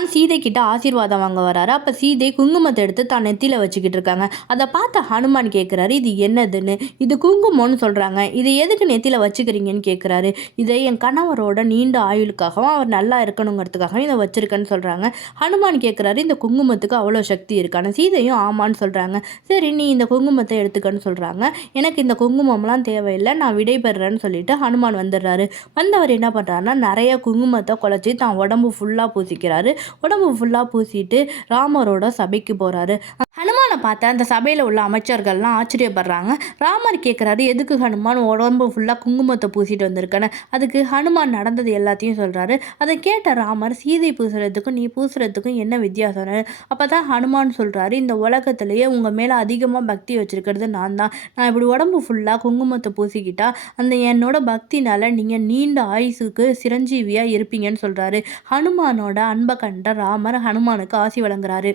ஹனுமான் சீதை கிட்ட ஆசீர்வாதம் வாங்க வராரு. அப்போ சீதை குங்குமத்தை எடுத்து தான் நெத்தியில் வச்சுக்கிட்டு இருக்காங்க. அதை பார்த்த ஹனுமான் கேட்குறாரு, இது என்னதுன்னு. இது குங்குமம்னு சொல்கிறாங்க, இது எதுக்கு நெத்தியில் வச்சுக்கிறீங்கன்னு கேட்குறாரு. இதை என் கணவரோட நீண்ட ஆயுளுக்காகவும் அவர் நல்லா இருக்கணுங்கிறதுக்காகவும் இதை வச்சிருக்கேன்னு சொல்கிறாங்க. ஹனுமான் கேட்குறாரு, இந்த குங்குமத்துக்கு அவ்வளோ சக்தி இருக்கான. சீதையும் ஆமான்னு சொல்கிறாங்க. சரி, நீ இந்த குங்குமத்தை எடுத்துக்கன்னு சொல்கிறாங்க. எனக்கு இந்த குங்குமம்லாம் தேவையில்லை, நான் விடைபெறேன்னு சொல்லிட்டு ஹனுமான் வந்துடுறாரு. வந்தவர் என்ன பண்ணுறாருன்னா, நிறைய குங்குமத்தை குழச்சி தான் உடம்பு ஃபுல்லாக பூசிக்கிறாரு. உடம்பு ஃபுல்லாக பூசிட்டு ராமரோட சபைக்கு போகிறாரு. ஹனுமானை பார்த்த அந்த சபையில் உள்ள அமைச்சர்கள்லாம் ஆச்சரியப்படுறாங்க. ராமர் கேட்குறாரு, எதுக்கு ஹனுமான் உடம்பு ஃபுல்லாக குங்குமத்தை பூசிட்டு வந்திருக்கேன்னு. அதுக்கு ஹனுமான் நடந்தது எல்லாத்தையும் சொல்கிறாரு. அதை கேட்ட ராமர், சீதை பூசுறதுக்கும் நீ பூசுறதுக்கும் என்ன வித்தியாசம்னு. அப்போ தான் ஹனுமான் சொல்கிறாரு, இந்த உலகத்திலேயே உங்கள் மேலே அதிகமாக பக்தி வச்சுருக்கிறது நான் தான். நான் இப்படி உடம்பு ஃபுல்லாக குங்குமத்தை பூசிக்கிட்டா அந்த என்னோட பக்தினால் நீங்கள் நீண்ட ஆயுசுக்கு சிரஞ்சீவியாக இருப்பீங்கன்னு சொல்கிறாரு. ஹனுமானோட அன்பை கண்ட ராமர் ஹனுமானுக்கு ஆசி வழங்குறாரு.